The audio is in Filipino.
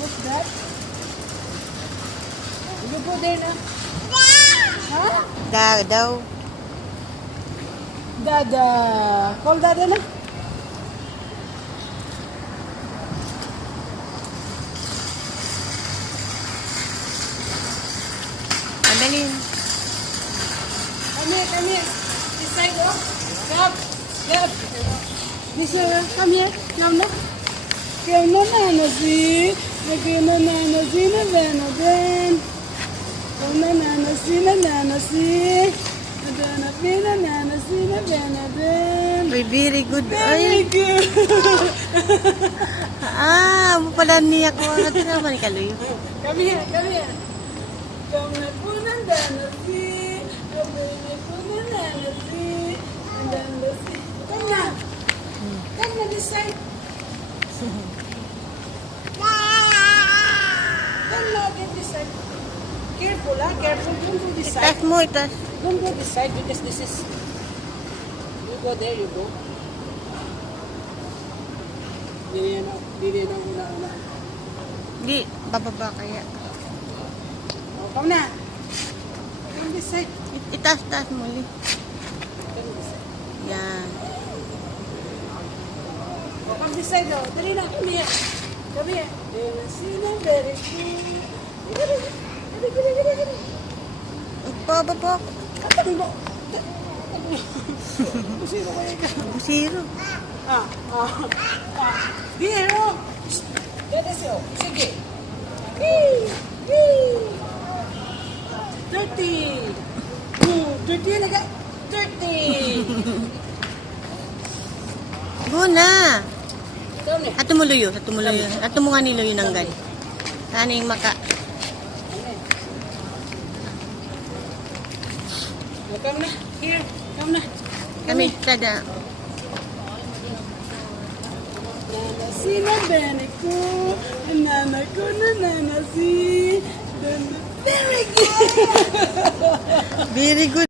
What's that? You go there na. Huh? Daw. Dada. Call Dada na. Madalin. Come here. This side, oh. Come. This come here. Come na. Come na nanasi. Come na nanasi na nanadin. Come na nanasi na nanasi. Nanasi na nanasi na nanadin. Very good. Very good. Mo pala niya ko. Ano naman ikaluyo? Come here. Come na po na nanasi. Come na po na nanasi. Nanasi. Come na. Come na this side. Come na get this side. Careful, careful. Don't go this side. Itas mo, itas. Don't go this side because this is. You go there, you go. Dili na una. Di, bababa kaya. Oh, come na. Come this side. Itas mo ulit. Come this side. Yan. Oh, come this side, oh. Dali na, come here. Come here. Very good. Dali. Bababa. Tabi mo. Busiro kayo ka. Busiro. Here, oh. Dali siya, oh. Sige. 30. 30 na ka. 30. Go na. Ikaw na. Ato mo luyo. Ato mo nga niluyo ng gani. Kaning maka. Come na. Here. Come na. Kami, tada. Nanasi na bene ko. Nana ko na nanasi. Very good. Very good.